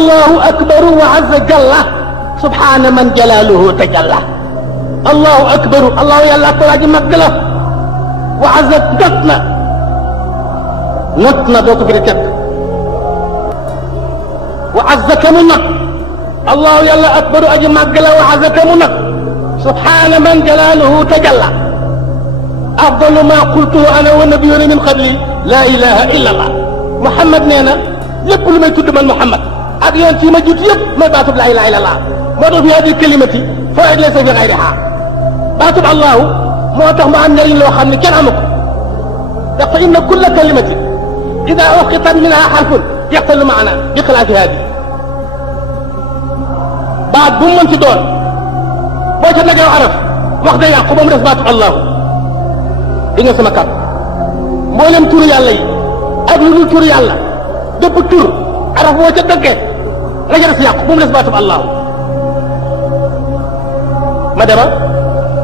allahu akbaru wa azza jalla subhaana man jalaaluhu tajalla allahu akbaru allahu yàlla ak waa ji màgg la wa azza not na doo ko fi di teg wa azza kamu nag allahu yàlla akbaru aji màgg la wa azza kamu nag subhaana man jalaaluhu tajalla afdalu ma qultuhu ana wa nabiyuna min qabli la ilaha illa allah Muhammad nee na lépp lu may tudd man Muhammad ak yoon ci ma jiitu yëpp may baatub la ilaha illa allah moo tax fi hadi kalimati foo eg lee sa fi xayriha baatub allahu moo tax mu am njëriñ loo xam ne kenn amu ko ndax fa inna kulla kalimatin ida uqitat minha xarfun yaxtalu maana bi xilaafi hadi baat bu mu mën ci doon boo ca nagee araf wax day yàqu ba mu def baatub allahu di nga sama kàddu mboolem turu yàlla yi ak lu dul turu yàlla dëpp tur araf boo ca dëggee la ca des yàqu bu mu des baatub allahu ma dema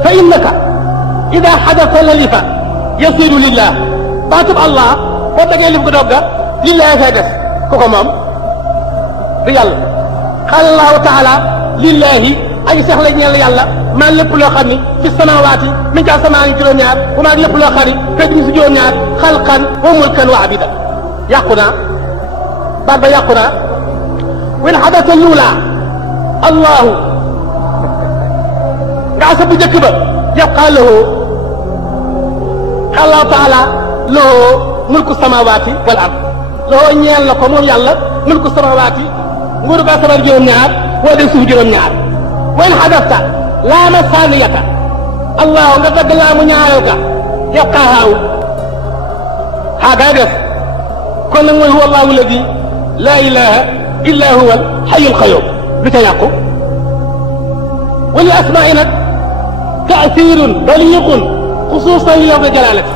fa innaka ida xadasa lalifa yasiru lillah baatub allah boo dëggee lif ko dogga lillahi fay des ku ko moom du yàlla qaala allahu taala lillahi aji seex la ñeel yàlla maa lépp loo xam ni fi samawaati min ca asamaan yi juróom-ñaar wa maa lépp loo xam ni fekk ñu si juróom-ñaar xalqan wa mulkan wa abida yàqu naa baat ba yàqu naa wen xadasa luula allahu nga asa bu njëkk ba yabqa lahu allahu taala lahu mulku samawaati wal ard lahu ñeel na ko moom yàlla mulku samawaati nguuru ko asamaan juróom-ñaar woo dem suuf juróom-ñaar wen xadasta laama saaniyata allahu nga dagg laamu ñaareel ga yabqa haaw haa gaa def kon nag mooy huwa allahu alladi laa ilaha illa huwa alxayyul qayyum du ca yàqu wali asmaai nag taasirun baliiqun xusuusan li yawmi jalaalati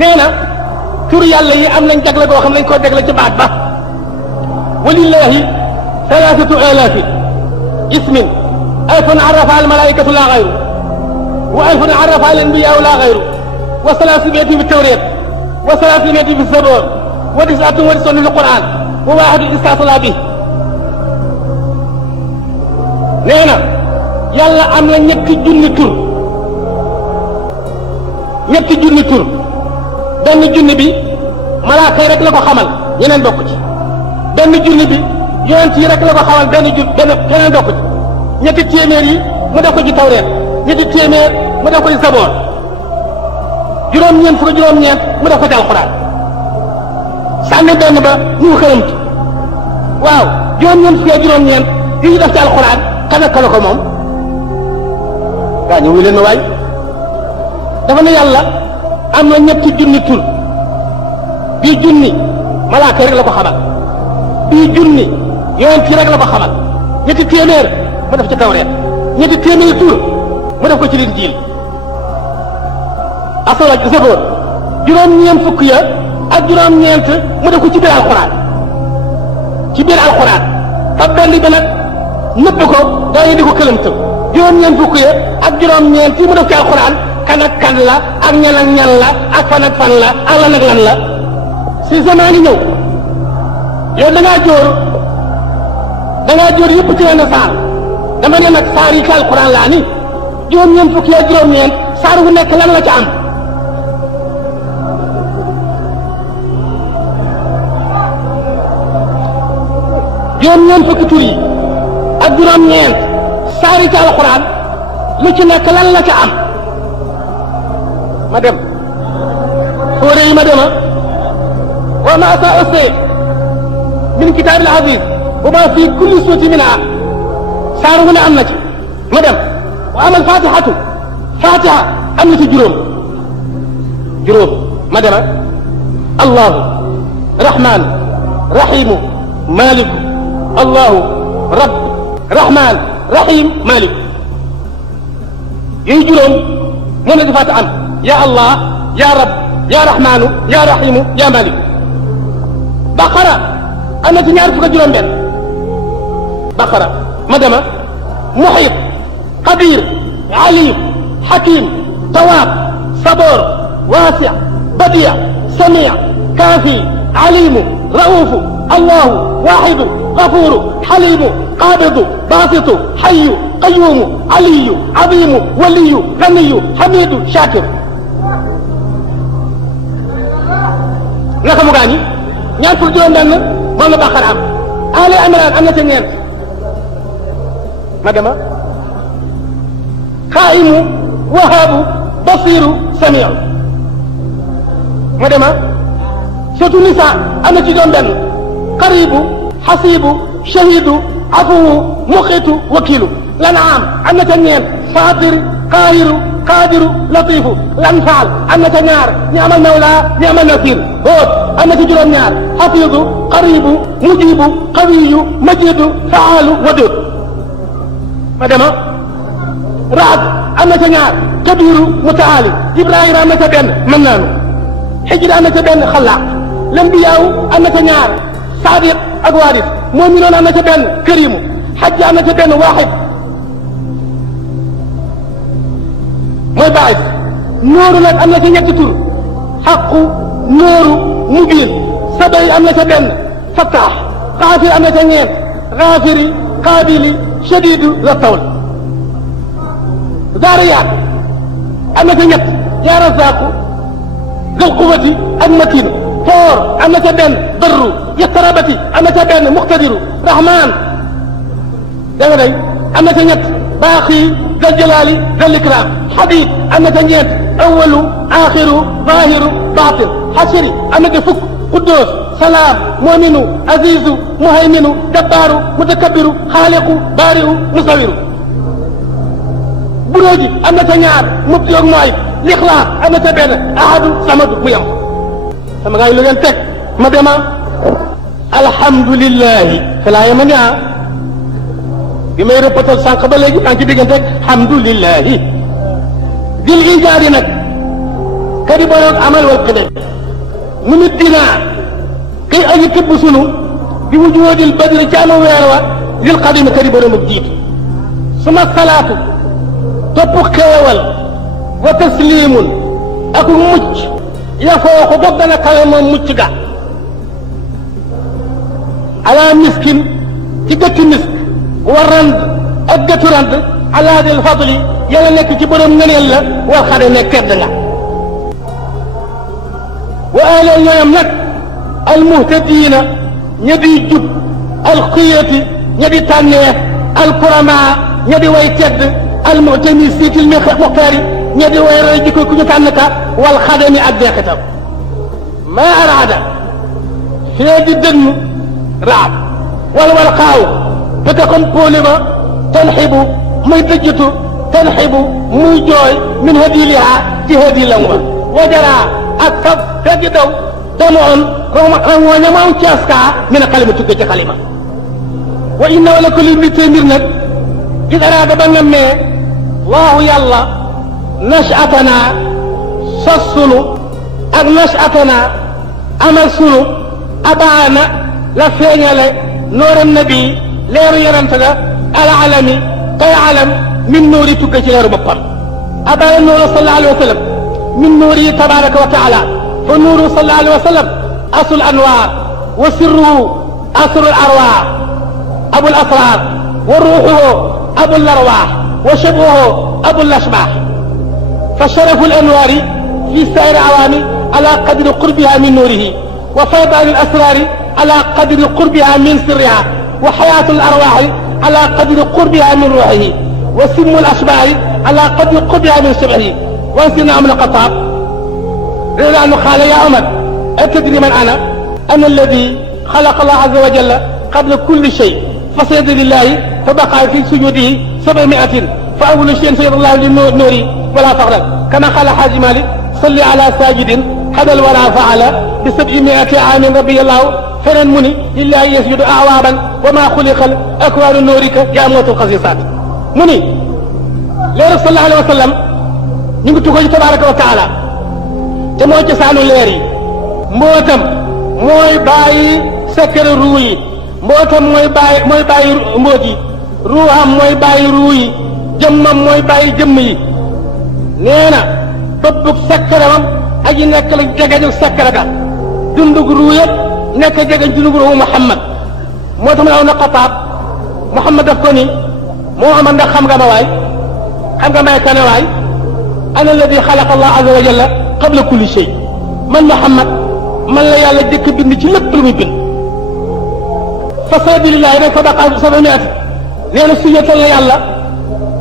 nee na tur yàlla yi am nañ jagle goo xam ne dañ koo jagle ci baat ba walillahi salaasatu alaafi ismin alfun arrafa almalaikatu laa gayru wa alfun arrafa al anbiyaau laa gayru wa salaasimiati fi tawreet wa salaasimiati fi zaboor wa tisatun wa tis'un fi alquran wa waahidun istatala bi nee na yàlla am na ñetti junni tur benn junni bi malaaka yi rek la ko xamal ñeneen bokk ci benn junni bi yonent yi rek la ko xamal keneen bokk ci ñetti téeméer yi mu def ko ci tawreet ñetti téeméer mu def ko ci saboor juróom-ñeent fukk juróom-ñeent mu def ko ci alxuraan sànni benn ba ñu xërëm ci waaw juróom-ñeent fukk juróom-ñeent yi ñu def ci alxuraan kan ak la ko moom gaa ñu wuy leen ma waay dafa ne yàlla am na ñetti junni tur bii junni malaaka rek la ko xamal bii junni yonent yi rek la ko xamal ñetti téeméer mu def ci tawreet ñetti téeméeri tur mu def ko ci Linjiil asala Zaboor juróom-ñeent fukk ya ak juróom-ñeent mu def ko ci biir alxuraan te benn bi nag nëbb ko daa yi di ko këlamtëm juróom-ñeent fukk ya ak juróom-ñeent yi mu def ci alxuraan kan ak kan la ak ñan ak ñan la ak fan ak fan la ak lan ak lan la si zaman ngi ñëw yow da ngaa jóor yëpp ci wenn saar dama ne nag saar yi ci alxuraan laa ni juróom-ñeent fukk ya juróom-ñeent saar wu nekk lan la ca am juróom-ñeent fukki tur yi ak juróom-ñeent saar yi ci alxuraan lu ci nekk lan la ca am ma dem fóore yi ma dema wa ma saa usee min kitaabil aziz wa ma fi kulli suuti min a saar wu ne am na ci ma dem wa amal fatihatu fatiha am na ci juróom ma dema allahu rahman rahimu maliku allahu rabb rahman rahim maliku yooyu juróom moom la di fàtte am ya allah ya rab ya rahmanu ya rahimu ya maliku baqara am na ci ñaar fukk ak juróom benn baqara ma dema muhit qadir alim hakim tawaab saboor waasi badia samia kaafi alimu raufu allahu waxidu غفور حليم قابض باسط حي قيوم علي عظيم ولي غني حميد شاكر naka mu gaañi ñaar fukk juróom benn moom la Baqara am Ali Imran am na ca ñeent ma dema xaayimu wahaabu basiru samiu ma dema surtout nisa am na ci juróom benn qaribu xasibu shahidu afuwu muqitu wakilu lanaam am na ca ñeent fatir qaahiru qaadiru latifu lanfaal am na ca ñaar ñaamal mawla ñaamal nasir hóot am na ci juróom ñaar xafiidu qaribu mujibu qawiyu majidu faalu wadud ma dema raad am na ca ñaar kabiru mutaali ibrahima am na ca benn mën naanu xijr am na ca benn xalaaq lambiyaaw am na ca ñaar saadiq ak waaris mu'minuun am na ca benn karimu xajj am na ca benn waaxid mooy baais nooru nag am na ca ñetti tur xaqu nooru mubiin sabay am na ca benn fattaax xaafir am na ca ñeent xaafiri qaabili shadiidu la tawl zaariyaat am na ca ñett yaa razaqu dal quwati ak matin toor am na ca benn barru yaqtarabati am na ca benn muqtadiru rahman da nga day am na ca ñett baaqi dal jalaali dal ikram xadid am na ca ñeent awalu axiru zahiru batin xasiri am na ca fukk quddus salaam muminu azizu muhayminu dabbaaru mutakabiru xaaliqu baariu musawiru buróoji am na ca ñaar mubti ak mooy lixlaas am na ca benn ahadu samadu mu yam sama gaa yi lu ngeen teg ma dema alhamdulillahi falaa yema ni bi may rëppatal sànq ba léegi maa ngi ci diggante alhamdulillahi dil ijaadi nag kadi bonoog amal wal qidam mu nit dinaa kay aji tëbb sunu bi wujuudil badri ci ama weer wa dil qadimi kadi bonoog jiitu suma salaatu topp xeewal wa taslimun ak mucc ya fooxu boog dana kawe moom mucc ga ala miskin ci gëtti misk wa rand ak gëttu rand ala del fadli yàlla nekk ci borom ngëneel la wal xade ne kedd nga wa ala ñooyam nag almuhtadiina ña di jub alxiyati ña di tànneef alkurama ña di way tedd almutami siitil muxtaari ña di way roy jikko ku ñu tànn ka wal xadami ak deexitam maa araada fee di dënnu raab wal xaaw peut-être comme poolima tanxibu muy dëjjatu tanxibu muy jooy min hadiliha ci hadi la ma wajaraa ak fab feggi daw damoon rangooña maaw ceeskaa mi ne xalima tukke ci xalima wa inna wala ko li mbir tee mbir nag gis araada ba nammee waaw yàlla nashatana sos sunu ak nashatana amal sunu abaana la feeñale nooram nabi leeru yonent ga alalami kay alam min nuuri tukka ci leeru boppam abaana nuuru sallallahu alayhi wa sallam min nuuri tabaraka wa taala fa nuuru sallallahu alayhi wa sallam asul anwaar wa sirruhu asrul arwaax abul asraar wa ruuxuhu abul arwaax wa shabuhu abul ashbaax fa sharafu lanwaari fi saa'iri awaami ala qadri qurbiha min nuurihi wa faydaani alasraari ala qadri qurbiha min sirriha wa xayaatu alarwaaxi ala qadri qurbiha min ruuxihi wa simmu alasbaaxi ala qadri qurbiha min subxihi wa sina amul xataab رضي عنه قال يا عمر أتدري من أنا؟ أنا الذي خلق الله عز وجل قبل كل شيء فسجد لله فبقى في سجوده 700 فأول شيء سجد الله للنور ولا فقر كما قال حاج مالك صل على ساجد هذا الورى فعل ب700 عام ربي الله فلن مني لله يسجد أعوابا وما خلق الأكوان نورك يا موت القصيصات مني لرسول صلى الله عليه وسلم نقول تبارك وتعالى te moo cosaanu leer yi mbootam mooy bàyyi sekkere ruu yi mbootam mooy bàyyi mbóot yi ruuxam mooy bàyyi ruu yi jëmmam mooy bàyyi jëmm yi nee na bëbbug sekkerewam aji nekk la jegeñu sekkere ga dundug ruu yëpp nekk jegeñ dundug ruu Muhammad moo tax ma aw na xataab Muhammad daf ko ni Muhammad ndax xam nga ma waay xam nga may kane waay ana alladi xalaqa allah azza wa jalla qabla kulli shay man Muhammad man la yàlla jëkk bind ci lépp lu muy bind fa sabilillahi rek sadaqa sabamiati nee na sujjatal la yàlla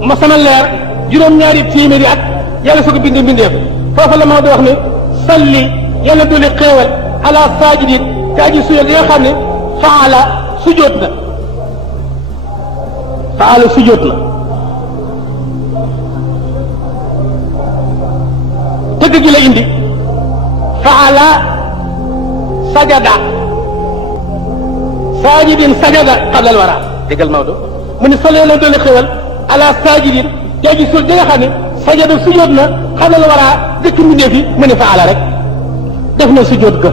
ma sama leer juróom-ñaari téeméeri at yàlla su ko bindee mbindeef foofu la Maodo wax ne salli yàlla doole xéewal ala sajidin te aji sujjóot yi nga xam ne faala sujjóot na faala sujjóot na tëgg gi la indi faala sajada sajidin sajada qabla al wara déggal Maodo mu ne salli yàlla doole xéewal ala sajidin te aji sujjóot yi nga xam ne sajada sujjóot na qabla al wara dëkk mbindeef yi mu ne faala rek def na sujjóot ga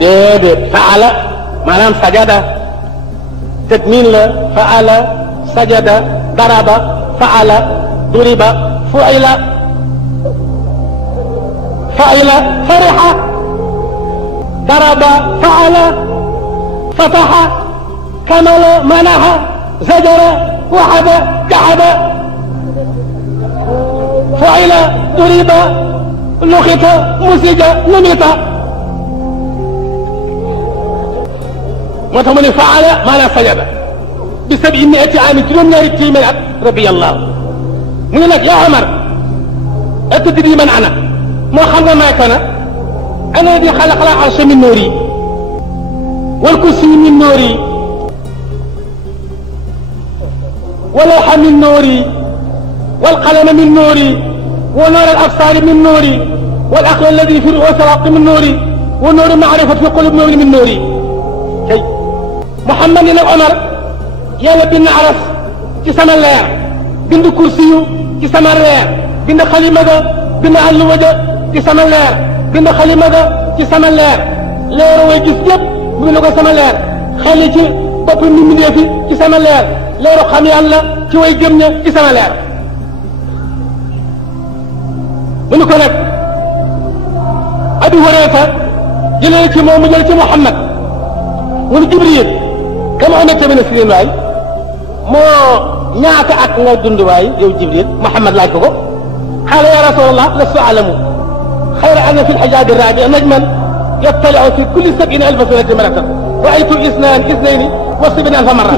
déedéet faala maanaam sajada tadmin la faala sajada daraba faala duriba fuila faila fariha daraba faala fataha kamala manaha zajara wahada kahada fuila duriba luxita musija numita moo tax ma ne faala maanaam sajada bi 700 aami juróom-ñaari téeméer at rabiyallahu mu ne nag yaa Omar atadri man ana moo xam nga maay kana ana di xalaqa al arsha min nuuri wal kursi min nuuri wal lawha min nuuri wal qalama min nuuri wa nuur al absaari min nuuri wal aql alladi fi ru'uusi min nuuri wa nuuru maarifati fi quluubi mu'minin min nuuri kay Muhammad ne nag Omar yàlla bind aras ci sama leer bind kursiyu ci sama leer bind xalima ga bind àlluwa ga ci sama leer bind xalima ga ci sama leer leeru way gis yëpp bind ko sama leer xeli ci bopp mi mbindee fi ci sama leer leeru xam yàlla ci way gëm ña ci sama leer mu ni ko nag Abi Hurayra jëlee ci moom mu jël ci Muhammad mu ni Jibril dama am tamit na si leen waay moo ñaata at nga dund waay yow Jibril Muhammad laaj ko ko qaala ya rasulallah lastu alamu xayra anna fi lxijaabi raabi najman yattaliu fi kulli 70,000 sanati maratan raaytu isnayni wa 70,000 marra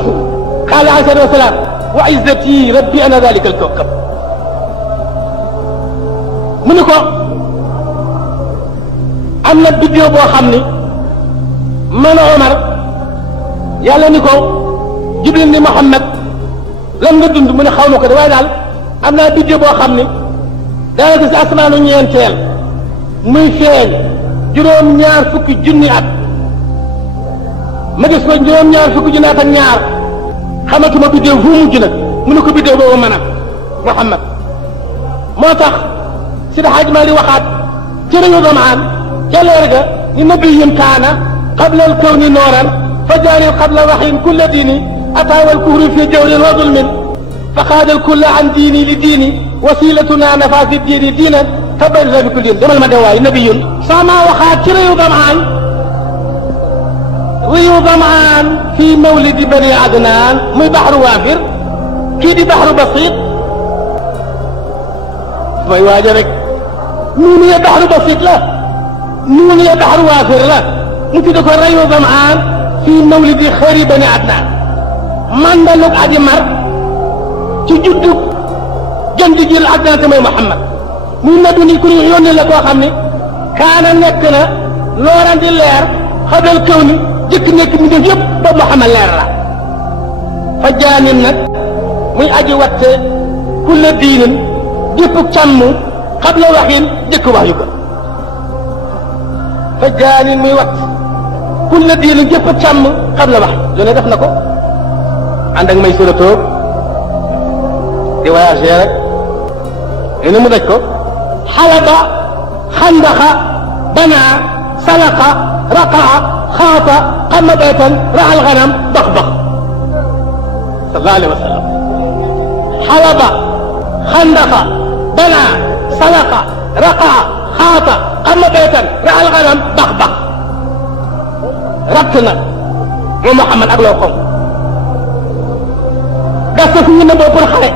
qaala alayhi salaatu wasalaam wa izzati rabbi ana dalika alkawkab mu ni ko am na biddew boo xam ni man Omar yàlla ni ko Jibril ni Muhammad lan nga dund mu ne xaw ma ko de waaye daal am naa biddew boo xam ni daana gis asmaanu ñeenteel muy feeñ juróom-ñaar fukki junni at ma gis ko juróom-ñaar fukki junni at ak ñaar xamatuma biddew fu mujj nag mu ne ko biddew boobu mën a Muhammad moo tax Sidi Hadj Mali waxaat ci réew Damaan ca leer ga ni nabiyun kaana qabla al-kawni nooran fa jaari qabla waxyin kulla diini ataa wal kufru fi jawrin wa zulmin fa xaada al-kulla an diini li diini wasilatuna nafa fi diini diinan tabarra bi kulli demal ma de waay nabiyun sama waxaat ci réew Damaan fii mawlidi bani Adnaan muy baxru waafir kii di baxru basiit mooy waaja rek nuunu ya baxru basiit la nuunu ya baxru waafir la mu tudde ko réew Damaan fii mawlidi xëri bani Adnaan mandalug aji mar ci juddug gën di jël Adnaan te mooy Muhammad muy nabi ni ku ñu yónni la koo xam ne kaana nekk na looran di leer xadal kaw ni jëkk nekk mi def yëpp ba Muhammad leer la fa jaanin nag muy aji watte kulla diinin jëpp càmm xabla waxin jëkk wax yu ko fa jaanin muy watt kulla diinin jëpp càmm xabla wax lu ne def na ko ànd ak may surato di voyager rek ne mu daj ko xalaba xandaxa banaa salaqa raqaa xaata xama baytan raxal xanam bax bax sallallahu alayhi wa sallam xalaba xandaxa banaa salaqa raqaa xaata xama baytan raxal xanam bax bax ratt na moom Muhammad ak loo xonq gas na fu ñu ne boo pour xare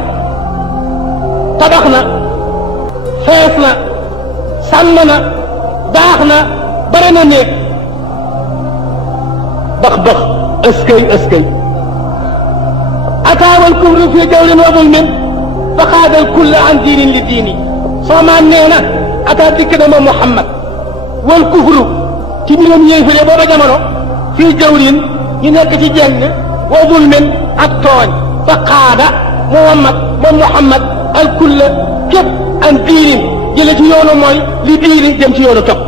tabax na fees na sàmm na baax na bare na néeg bax ëskay ataawal kufru fi jawrin wa zulmin fa xaadal kulla an diinin li diini soo maan nee na ataa dikk na moom Muhammad wal kufru ci mbiram yéefare booba jamono fii jawrin ñu nekk ci jenn wa zulmin ak tooñ fa xaada moom Muhammad al kulla képp an diinin jële ci yoonu mooy li diini jëm ci yoonu topp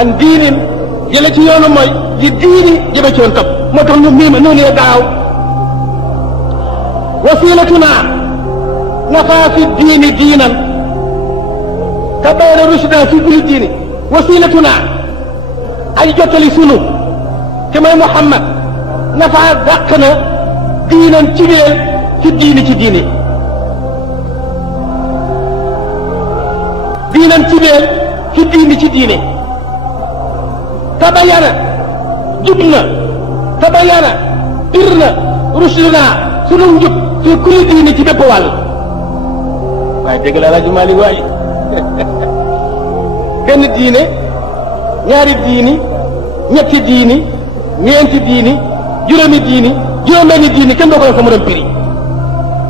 an diinin jële ci yoonu mooy li diini jëme ci yoonu topp moo tax ñu miima noonu ne daaw wasilatuna nafaa fi diini diinan ka bayra rushda fi kulli diini wasilatuna ay jottali sunu te mooy Muhammad nafaa dàq na diinan ci biir ci diini ci diini diinan ci biir ci diini ci diini tabayana jub na tabayana bir na rushduna sunu njub fi kulli diini ci bépp wàll waaye dégg la Alaaji Maalik waaye benn diine ñaari diini ñetti diini ñeenti diini juróomi diini juróom-benni diini kenn doo ko sa mu dem piri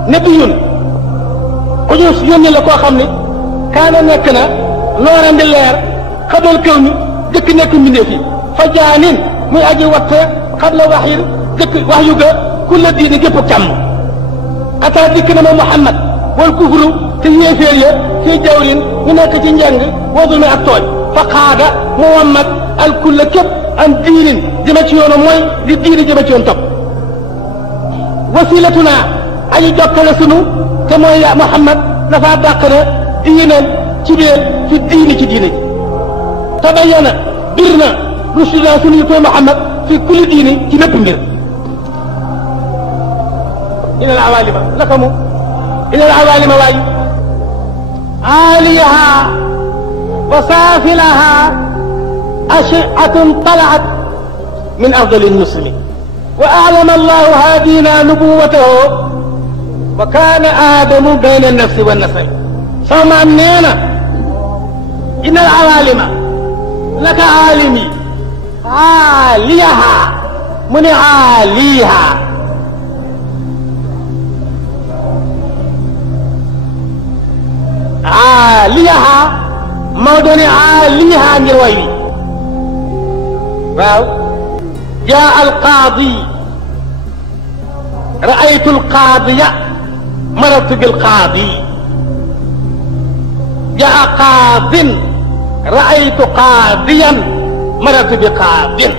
nabiyun ku ñu yónni la koo xam ne kaana nekk na nooran di leer xabal kaw ni dëkk nekk mbindeef yi fa jaanin muy aji watte xabla waxyin dëkk wax yu ga kulla diini gépp càmm ataa dikk na ma Muhammad wal kufru te yéeféer ya fii jawrin ñu nekk ci njàng wadul mi ak tooñ fa xaada Muhammad al kulla képp an diinin jëme ci yoonu mooy li diini jëme ci yoon topp wasilatuna aji jokkale sunu te mooy ya Muhammad dafa dàq na diinan ci biir fi diini ci diini ji tabayyana bir na rushduna sunu yu koy Muhammad fi kulli diini ci bépp mbir ina al awalima naka mu ina al awalima waay aaliyaha wa saafilaha ashi'atun talaat min afdali nusli wa a'lama allahu haadina nubuwatahu wa kaana aadamu bayna annafsi wa nasl sama maam nee na ina al awalima naka aalimi aaliyaha mu ne aaliha aaliyaha Maodo ne aaliha ngir way wi waaw jaa alqaadi raaytu alqaadiya marartu bilqaadi jaa qaadin raaytu qaadiyan marartu biqaadin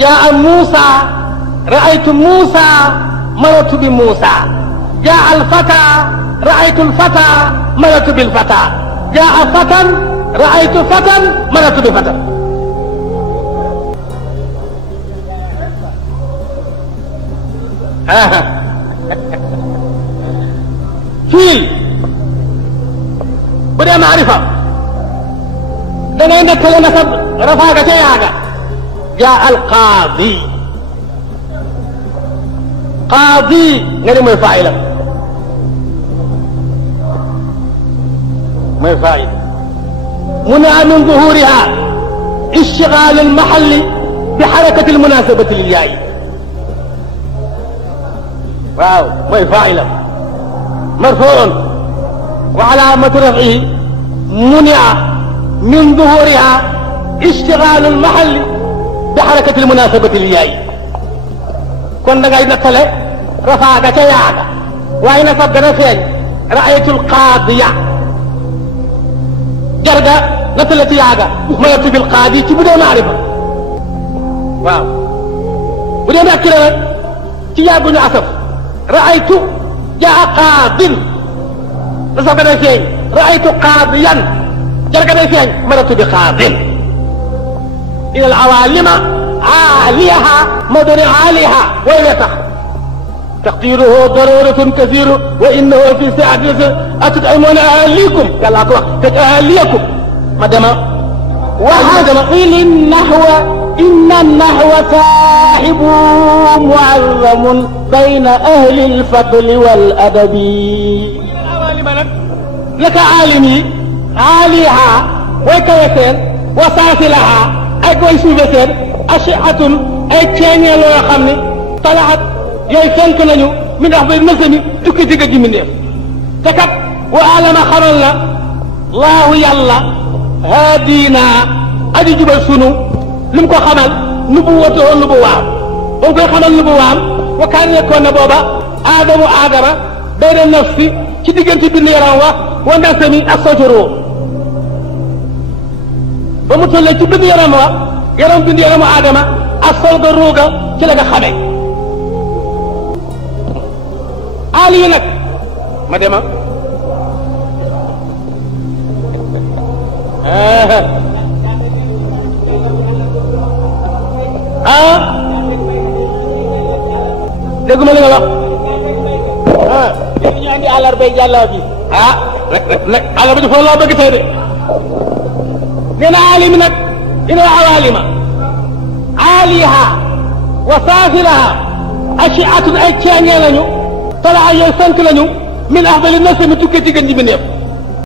jaa muusa raaytu muusa marartu bi muusa jaa alfata raaytu alfata marartu bilfata jaa fatan raaytu fatan marartu bi fatan fii bu dee maarifa da ngay nekkale nasab rafaaga ca yaaga jaa alqaadi qaadi nga ni mooy faayila mooy faayil mu ne min zuhuriha ishtigaal almahalli bi xarakati almunasabati lilyaayi waaw mooy faayila marfuun wa alaamatu raf'ihi munia min zuhuriha ishtigaal almahalli bi xarakati almunasabati lilyaayi kon da ngay nattale rafaaga ca yaaga waaye nasab gën a feeñ raaytu alqaadiya jarga nattale ci yaaga marartu bil qaadi ci bu dee maarifa waaw bu dee nakira nag ci yaaguñu asaf raaytu jaa qaadin nasab gën a feeñ raaytu qaadiyan jarga day feeñ marartu bi qaadin ila al awaalima aaliyaha moo doon aaliha way we tax taqdiruhu daruratun kasiru wa innahu fi saati atut ay moon ahlikum yàllaa ko wax teg ahliyakum ma dema وحصل النحو إن النحو صاحب معظم بين أهل الفضل والأدب. لك عالمي عاليها وكيسين وساسلها أي كوي سوفيسين أشعة أي تشاني لو يخمني طلعت يسنك لنيو من أخبر المسلمي تكي تكي من نيف تكت وعلم خرلنا الله يلا هادينا أدي جبل سنو لمكو خمال نبوته النبوام وكو خمال نبوام وكان يكون بابا آدم بين النفس ci diggante bind yaram wa wanda sami ak sojoro ba mu tollee ci bind yaram wa yaram bind yaramu Adama ak sol ga ruuga ci la nga xamee aali yi nag ma dema dégguma li nga wax ñu andi àllarbay jàllaa bi nag àllarba ji foofu laa bëgg tey de nee na aalimi nag dina awaalima aaliha wa saafilaha ashiatun ay ceeñee lañu talaa yooyu sank lañu min afdali nasi mi tukkee ci gën ji bi neef